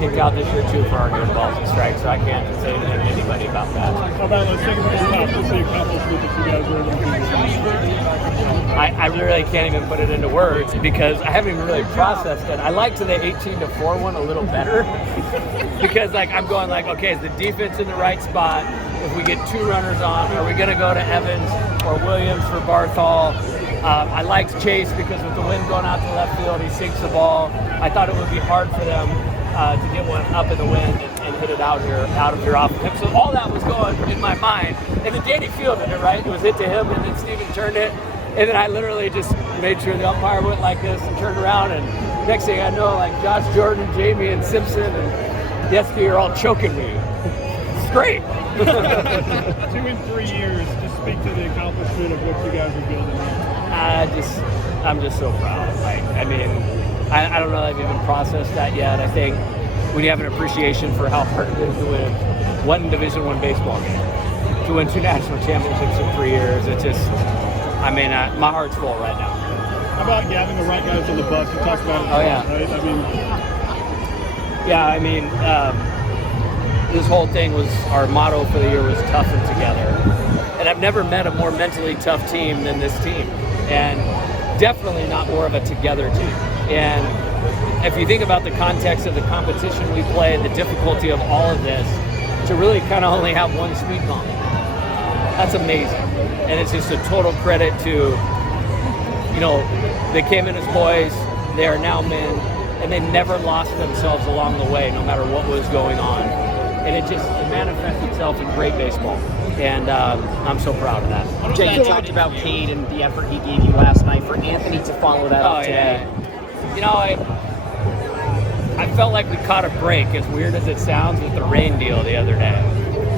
kicked out this year too for arguing balls and strikes, so I can't say anything to anybody about that. How about let's take a look at what's the accomplishment that you guys were able to do? I really can't even put it into words because I haven't even really processed it. I liked the 18-4 one a little better because like I'm going like, okay, is the defense in the right spot? If we get 2 runners on, are we going to go to Evans or Williams for Barthol? I liked Chase because with the wind going out to left field, he sinks the ball. I thought it would be hard for them to get one up in the wind and hit it out of here off of him. So all that was going in my mind. And then Danny fielded it, right? It was hit to him, and then Steven turned it. And then I literally just made sure the umpire went like this and turned around. And next thing I know, like Josh Jordan, Jamie, and Simpson and Yeski are all choking me. It's great. 2 and 3 years, just speak to the accomplishment of what you guys are building. I'm just so proud. I mean, I don't know that I've even processed that yet. I think when you have an appreciation for how hard it is to win one Division I baseball game, to win 2 national championships in 3 years, it just, I mean, my heart's full right now. How about having the right guys on the bus? You talked about it, right? I mean, this whole thing was, our motto for the year was tough and together. And I've never met a more mentally tough team than this team. And definitely not more of a together team. And if you think about the context of the competition we play, the difficulty of all of this, to really kind of only have one speed bump, that's amazing. And it's just a total credit to, they came in as boys, they are now men, and they never lost themselves along the way, no matter what was going on. And it manifests itself in great baseball. And I'm so proud of that. Jake, you talked about Kade and the effort he gave you last night. For Anthony to follow that up today. I felt like we caught a break, as weird as it sounds, with the rain deal the other day.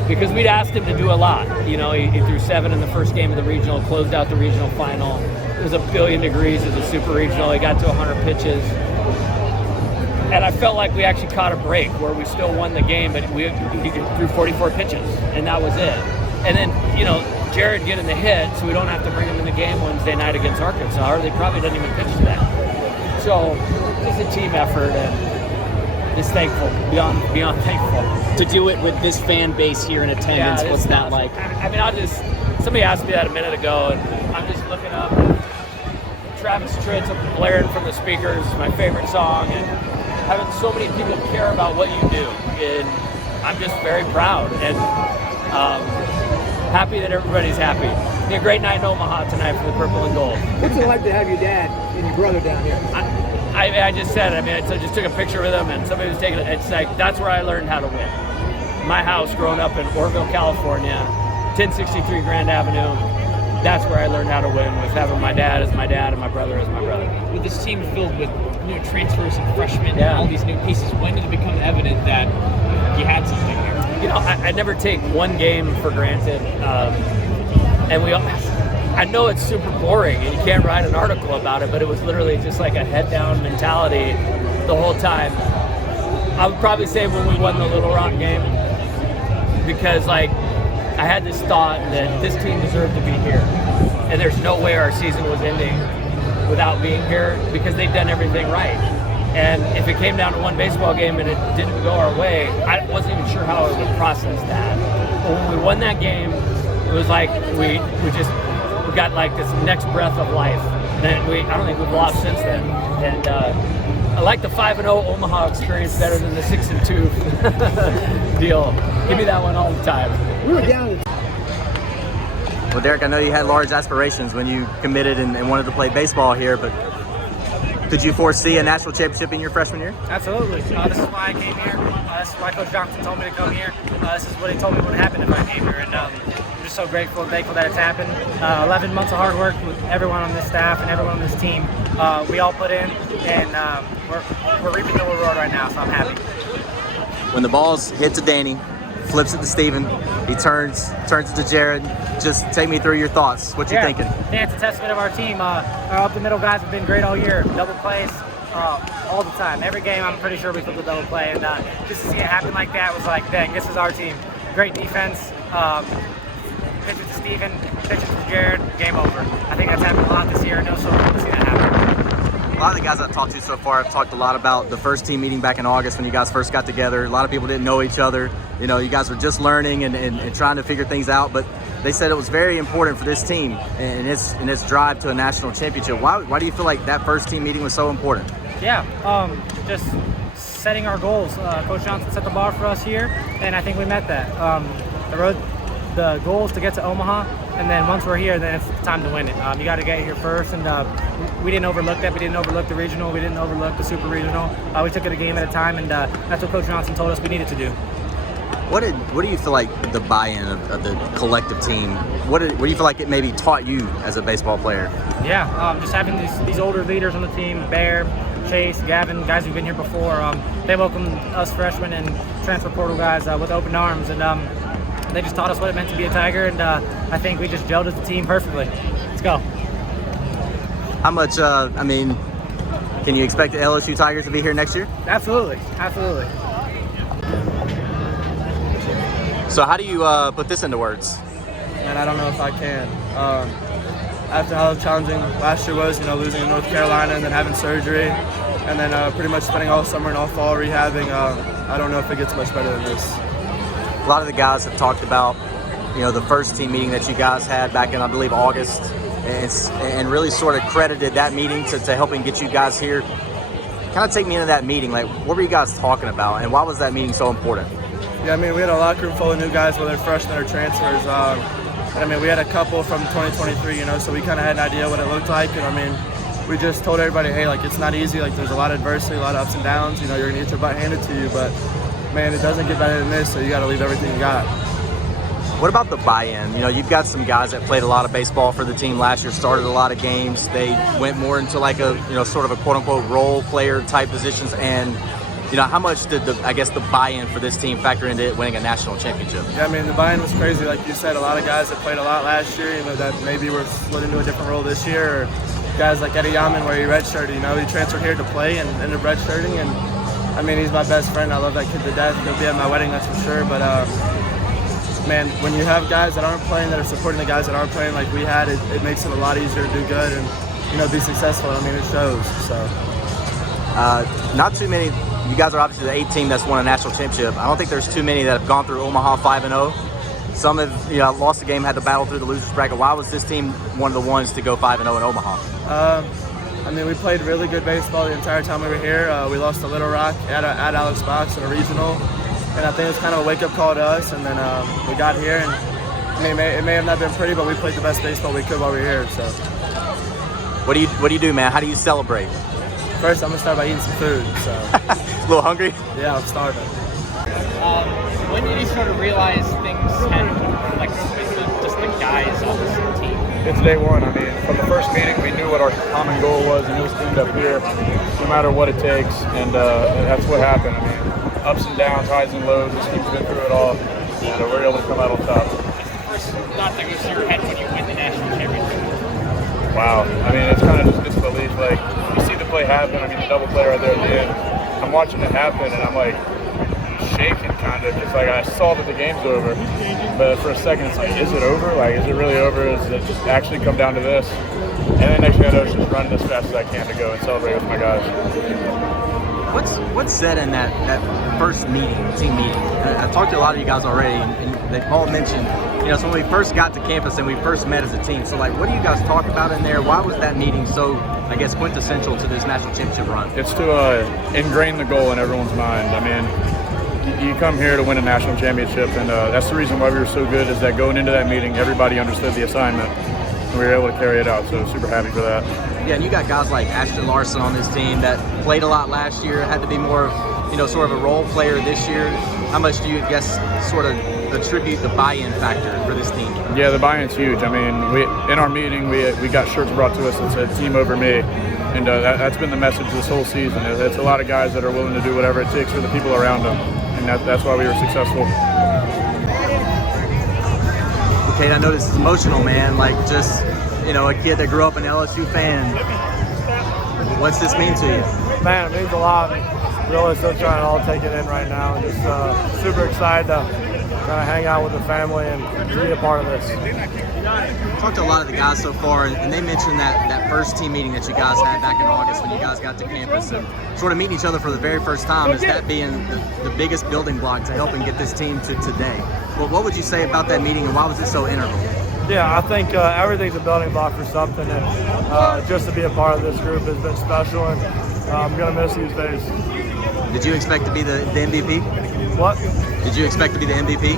Because we'd asked him to do a lot. He threw 7 in the first game of the regional, closed out the regional final. It was 1 billion degrees as a super regional. He got to 100 pitches. And I felt like we actually caught a break where we still won the game, but he threw 44 pitches, and that was it. And then, Jared getting the hit, so we don't have to bring him in the game Wednesday night against Arkansas, or they probably didn't even pitch to that. So it's a team effort, and just thankful, beyond thankful. To do it with this fan base here in attendance, what's that like? I mean, somebody asked me that a minute ago, and I'm just looking up, and Travis Tritt's blaring from the speakers, my favorite song, and having so many people care about what you do, and I'm just very proud and happy that everybody's happy. It's a great night in Omaha tonight for the purple and gold. What's it like to have your dad and your brother down here? I just said it. I just took a picture with him, and somebody was taking it. It's like, that's where I learned how to win. My house, growing up in Orville, California, 1063 Grand Avenue, that's where I learned how to win, was having my dad as my dad and my brother as my brother. With this team filled with new transfers and freshmen and all these new pieces, when did it become evident that you had something here? I never take one game for granted. And I know it's super boring and you can't write an article about it, but it was literally just like a head down mentality the whole time. I would probably say when we won the Little Rock game, because I had this thought that this team deserved to be here. And there's no way our season was ending without being here, because they've done everything right. And if it came down to one baseball game and it didn't go our way, I wasn't even sure how I would process that. But when we won that game, it was like we got like this next breath of life. And I don't think we've lost since then. And I like the 5-0 Omaha experience better than the 6-2 deal. Give me that one all the time. We were down. Well, Derek, I know you had large aspirations when you committed and wanted to play baseball here, but could you foresee a national championship in your freshman year? Absolutely. This is why I came here. This is why Coach Johnson told me to come here. This is what he told me would happen if I came here. And I'm just so grateful and thankful that it's happened. 11 months of hard work with everyone on this staff and everyone on this team. We all put in, and we're reaping the reward right now, so I'm happy. When the ball's hit to Danny, flips it to Steven, he turns it to Jared. Just take me through your thoughts. What you thinking? Yeah, it's a testament of our team. Our up-the-middle guys have been great all year. Double plays all the time. Every game, I'm pretty sure we flipped a double play. And just to see it happen like that was like, dang, this is our team. Great defense. Pitch it to Steven, pitch it to Jared, game over. I think that's happened a lot this year. I know so cool to see that happen. lot of the guys I've talked to so far have talked a lot about the first team meeting back in August when you guys first got together. A lot of people didn't know each other. You know, you guys were just learning and trying to figure things out, but they said it was very important for this team and its drive to a national championship. Why do you feel like that first team meeting was so important? Yeah, just setting our goals. Coach Johnson set the bar for us here, and I think we met that. The goal is to get to Omaha, and then once we're here, then it's time to win it. You got to get here first, and we didn't overlook that. We didn't overlook the regional. We didn't overlook the super regional. We took it a game at a time, and that's what Coach Johnson told us we needed to do. What do you feel like the buy-in of the collective team? What do you feel like it maybe taught you as a baseball player? Yeah, just having these older leaders on the team, Bear, Chase, Gavin, guys who've been here before. They welcomed us freshmen and transfer portal guys with open arms, and they just taught us what it meant to be a Tiger, and I think we just gelled as a team perfectly. Let's go. How much, can you expect the LSU Tigers to be here next year? Absolutely, absolutely. So how do you put this into words? And I don't know if I can. After how challenging last year was, losing in North Carolina and then having surgery, and then pretty much spending all summer and all fall rehabbing, I don't know if it gets much better than this. A lot of the guys have talked about, the first team meeting that you guys had back in, I believe, August, and really sort of credited that meeting to helping get you guys here. Kind of take me into that meeting. Like, what were you guys talking about, and why was that meeting so important? Yeah, we had a locker room full of new guys, whether freshmen or transfers. We had a couple from 2023, so we kind of had an idea what it looked like. And we just told everybody, hey, it's not easy. There's a lot of adversity, a lot of ups and downs. You're going to get your butt handed to you, but man, it doesnent get better than this, so you got to leave everything you got. What about the buy-in? You've got some guys that played a lot of baseball for the team last year, started a lot of games. They went more into a, sort of a quote-unquote role player type positions. And, how much did the buy-in for this team factor into winning a national championship? Yeah, the buy-in was crazy. Like you said, a lot of guys that played a lot last year, that maybe were split into a different role this year. Or guys like Eddie Yaman, where he redshirted, he transferred here to play and ended up redshirting. And he's my best friend. I love that kid to death. He'll be at my wedding, that's for sure. But, man, when you have guys that aren't playing that are supporting the guys that aren't playing like we had, it makes it a lot easier to do good and, be successful. It shows. So, not too many. You guys are obviously the 8th team that's won a national championship. I don't think there's too many that have gone through Omaha 5-0. Some have, lost the game, had to battle through the losers bracket. Why was this team one of the ones to go 5-0 in Omaha? We played really good baseball the entire time we were here. We lost to Little Rock at Alex Box in a regional, and I think it was kind of a wake-up call to us. And then we got here, and it may have not been pretty, but we played the best baseball we could while we were here. So, what do you do, man? How do you celebrate? First, I'm gonna start by eating some food. So, a little hungry? Yeah, I'm starving. When did you sort of realize things had, just the guys on this team? It's day one. From the first meeting, we knew what our common goal was, and it was to end up here, no matter what it takes. And that's what happened. Ups and downs, highs and lows. This team's been through it all, and we're able to come out on top. What's the first thought that goes through your head when you win the national championship? Wow. It's kind of just disbelief. You see the play happen. The double play right there at the end. I'm watching it happen, and I'm shaking kind of. It's I saw that the game's over, but for a second it's is it over? Is it really over? Is it just actually come down to this? And then next thing I know, it's just running as fast as I can to go and celebrate with my guys. What's said in that first meeting, team meeting? I've talked to a lot of you guys already, and they've all mentioned, so when we first got to campus and we first met as a team. So what do you guys talk about in there? Why was that meeting so, quintessential to this national championship run? It's to ingrain the goal in everyone's mind. You come here to win a national championship, and that's the reason why we were so good, is that going into that meeting, everybody understood the assignment, and we were able to carry it out, so super happy for that. Yeah, and you got guys like Ashton Larson on this team that played a lot last year, had to be more of, sort of a role player this year. How much do you, sort of attribute the buy-in factor for this team? Yeah, the buy-in's huge. In our meeting, we got shirts brought to us that said "Team Over Me," and that's been the message this whole season. It's a lot of guys that are willing to do whatever it takes for the people around them, and that's why we were successful. Okay, I know this is emotional, man. A kid that grew up an LSU fan. What's this mean to you? Man, it means a lot. really still trying to all take it in right now, and just super excited to kind of hang out with the family and to be a part of this. Talked to a lot of the guys so far, and they mentioned that first team meeting that you guys had back in August when you guys got to campus and sort of meeting each other for the very first time, as that being the biggest building block to helping get this team to today. Well, what would you say about that meeting, and why was it so integral? Yeah, I think everything's a building block for something, and just to be a part of this group has been special, and I'm going to miss these days. Did you expect to be the MVP? What? Did you expect to be the MVP?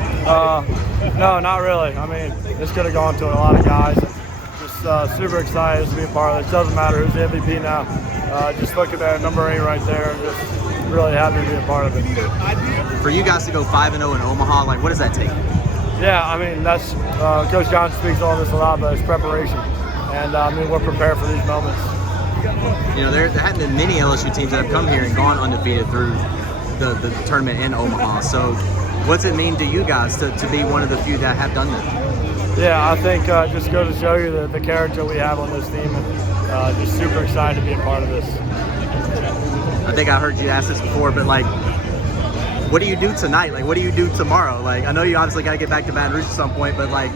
No, not really. I mean, this could have gone to a lot of guys. Just super excited to be a part of this. Doesn't matter who's the MVP now. Just look at that number 8 right there, and just really happy to be a part of it. For you guys to go 5-0 in Omaha, like, what does that take? Yeah, I mean, that's Coach John speaks on this a lot, but it's preparation, and I mean, we're prepared for these moments. You know, there haven't been many LSU teams that have come here and gone undefeated through the tournament in Omaha. So what's it mean to you guys to be one of the few that have done that? Yeah, I think just go to show you the character we have on this team, and just super excited to be a part of this. I think I heard you ask this before, but like, what do you do tonight? Like, what do you do tomorrow? Like, I know you obviously got to get back to Baton Rouge at some point, but like,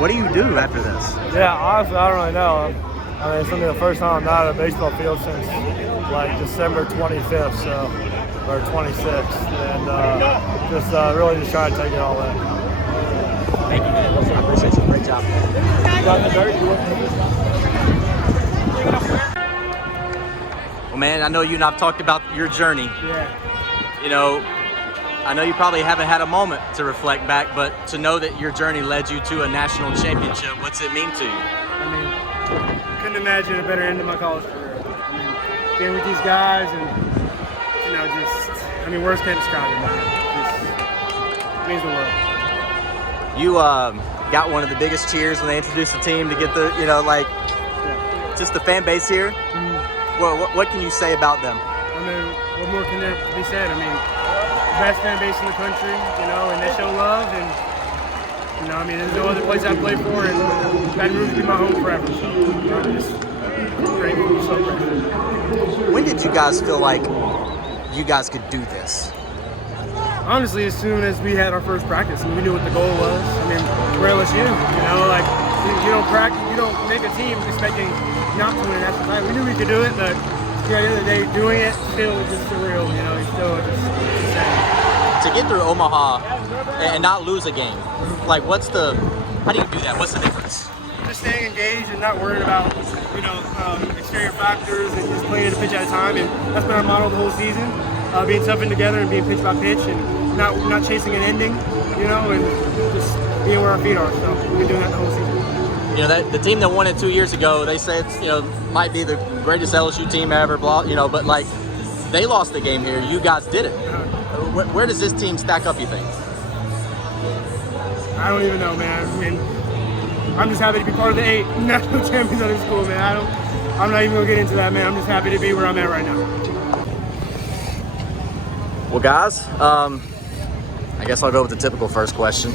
what do you do after this? Yeah, honestly, I don't really know. I mean, it's going to be the first time I'm not at a baseball field since like December 25th, or 26th, and just really just trying to take it all in. Thank you, man. I appreciate you. Great job. Well, man, I know you and I've talked about your journey. Yeah. You know, I know you probably haven't had a moment to reflect back, but to know that your journey led you to a national championship, what's it mean to you? I mean, couldn't imagine a better end to my college career. I mean, being with these guys and, you know, just, I mean, words can't describe it, man. It means the world. You got one of the biggest cheers when they introduced the team to get the, you know, like, just the fan base here. Well, what can you say about them? I mean, what more can there be said? I mean, the best fan base in the country, you know, and they show love, and, you know, I mean, there's no other place I've played for, and Baton Rouge will be my home forever. So, you know, I'm just grateful, so grateful. When did you guys feel like you guys could do this? Honestly, as soon as we had our first practice, and we knew what the goal was. I mean, we're LSU, you know, like, you don't practice, you don't make a team expecting not to win a national title. We knew we could do it, but you know, at the end of the day, doing it still was just surreal, you know, it's still just insane. To get through Omaha and not lose a game, like, how do you do that? What's the difference? Just staying engaged and not worrying about, you know, exterior factors and just playing a pitch at a time, and that's been our motto the whole season. Being toughened together and being pitch by pitch and not chasing an ending, you know, and just being where our feet are. So we've been doing that the whole season. You know, the team that won it 2 years ago, they say it's, you know, might be the greatest LSU team ever, blah, you know, but like, they lost the game here. You guys did it. Where does this team stack up, you think? I don't even know, man. I mean, I'm just happy to be part of the 8 national champions of this school, man. I'm not even gonna get into that, man. I'm just happy to be where I'm at right now. Well, guys, I guess I'll go with the typical first question.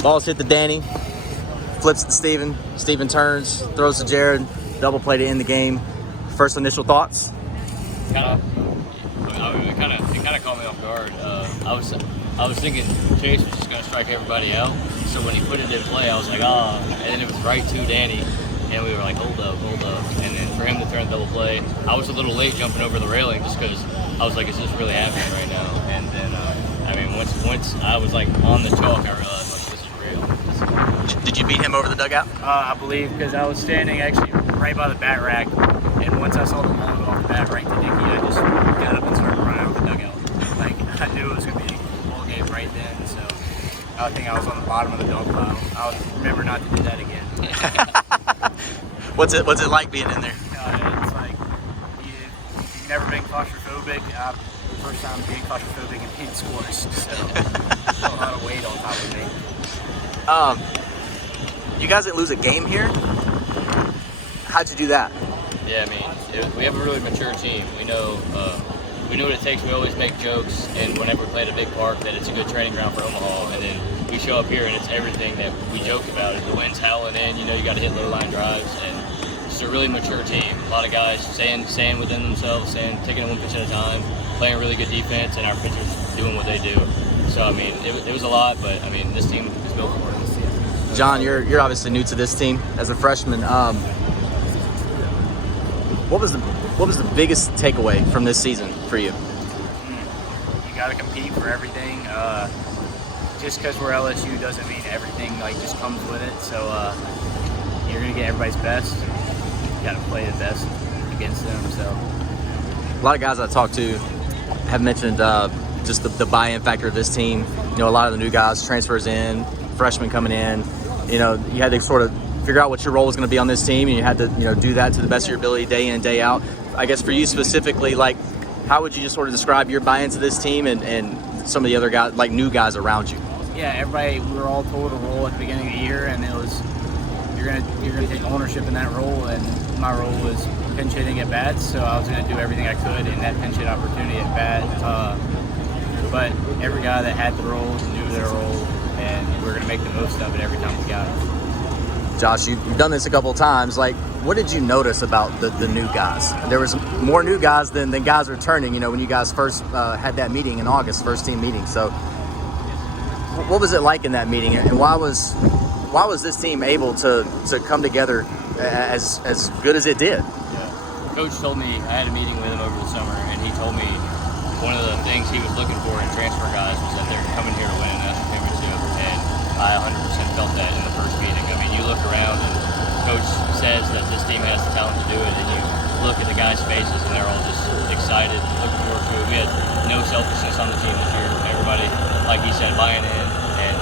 Ball's hit to Danny, flips to Steven. Steven turns, throws to Jared, double play to end the game. First initial thoughts? It kind of caught me off guard. I was thinking Chase was just going to strike everybody out. So when he put it in play, I was like, ah. And then it was right to Danny. And we were like, hold up. And then for him to turn double play, I was a little late jumping over the railing just because I was like, is this really happening right now? And then, I mean, once I was like on the chalk, I realized like, this is real. Did you beat him over the dugout? I believe, because I was standing actually right by the bat rack, and once I saw the ball go off the bat right to Nicky, I just got up and started running out of the dugout. Like, I knew it was going to be a ball game right then, so I think I was on the bottom of the dog pile. I'll remember not to do that again. What's it like being in there? It's like, you've never been claustrophobic. First time being claustrophobic and hitting scores, so a lot of weight on top of me. You guys didn't lose a game here? How'd you do that? Yeah, I mean, we have a really mature team. We know what it takes. We always make jokes, and whenever we play at a big park, that it's a good training ground for Omaha. And then we show up here, and it's everything that we joked about. The wind's howling in, you know, you got to hit low line drives, and just a really mature team. A lot of guys staying within themselves, taking it one pitch at a time, playing really good defense, and our pitchers doing what they do. So, I mean, it was a lot, but, I mean, this team is built for it. John, you're obviously new to this team as a freshman. What was the biggest takeaway from this season for you? You got to compete for everything. Just because we're LSU doesn't mean everything just comes with it. So you're gonna get everybody's best. You got to play the best against them. So a lot of guys I talked to have mentioned just the buy-in factor of this team. You know, a lot of the new guys, transfers in, freshmen coming in. You know, you had to sort of figure out what your role was going to be on this team, and you had to, do that to the best of your ability day in and day out. I guess for you specifically, how would you just sort of describe your buy-in to this team and some of the other guys, new guys around you? Yeah, everybody, we were all told a role at the beginning of the year, and it was you're gonna take ownership in that role, and my role was pinch hitting at bats, so I was gonna do everything I could in that pinch hit opportunity at bat. But every guy that had the role knew their role, and we're gonna make the most of it every time we got it. Josh, you've done this a couple of times. What did you notice about the new guys? There was more new guys than guys returning, when you guys first had that meeting in August, first team meeting. So what was it like in that meeting, and why was this team able to come together as good as it did? Yeah. Coach told me, I had a meeting with him over the summer, and he told me one of the things he was looking for in transfer guys was that they're coming here to win a national championship, and I 100% felt that in the first meeting. I mean, you look around and Coach says that this team has the talent to do it, and you look at the guys' faces and they're all just excited, looking forward to it. We had no selfishness on the team this year. Everybody, like he said, buying in, and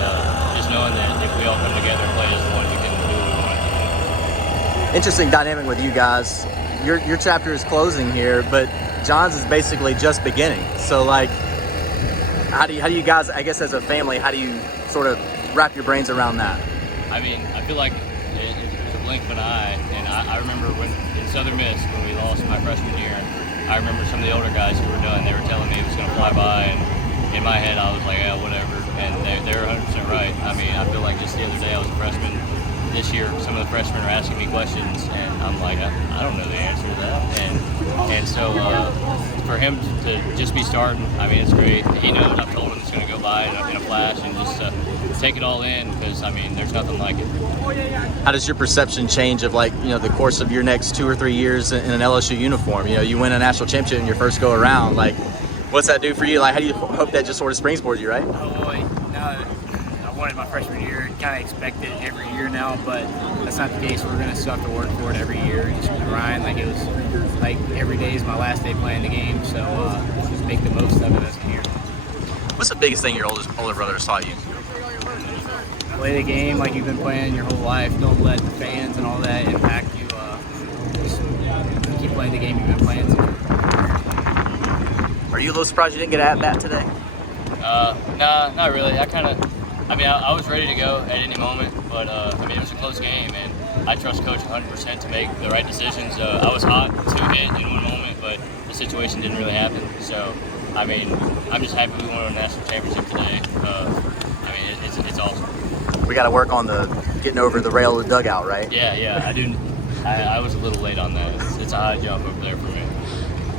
just knowing that if we all come together and play as one, we can do what we want. Interesting dynamic with you guys. Your chapter is closing here, but John's is basically just beginning. So, how do you guys, I guess as a family, how do you sort of wrap your brains around that? I mean, I feel like it's a blink of an eye, and I remember when in Southern Miss, when we lost my freshman year, I remember some of the older guys who were done, they were telling me it was going to fly by, and in my head I was like, yeah, whatever, and they were 100% right. I mean, I feel like just the other day I was a freshman. This year, some of the freshmen are asking me questions, and I'm like, I don't know the answer to that, and so for him to just be starting, I mean, it's great. He knows I've told him it's going to go by in a flash, and just take it all in, because I mean, there's nothing like it. How does your perception change of the course of your next 2 or 3 years in an LSU uniform? You win a national championship in your first go around. What's that do for you? How do you hope that just sort of springboards you, right? Oh boy, no. I wanted my freshman year, kind of expect it every year now, but that's not the case. We're going to still have to work for it every year and just grind. It was every day is my last day playing the game, so just make the most of it as a year. What's the biggest thing your older brother has taught you? Play the game like you've been playing your whole life. Don't let the fans and all that impact you. Just keep playing the game you've been playing. Are you a little surprised you didn't get an at-bat today? Nah, not really. I was ready to go at any moment, but it was a close game, and I trust Coach 100% to make the right decisions. I was hot to hit in one moment, but the situation didn't really happen. So, I'm just happy we won a national championship today. It's awesome. We got to work on getting over the rail of the dugout, right? Yeah, I do. I was a little late on that. It's a high jump over there for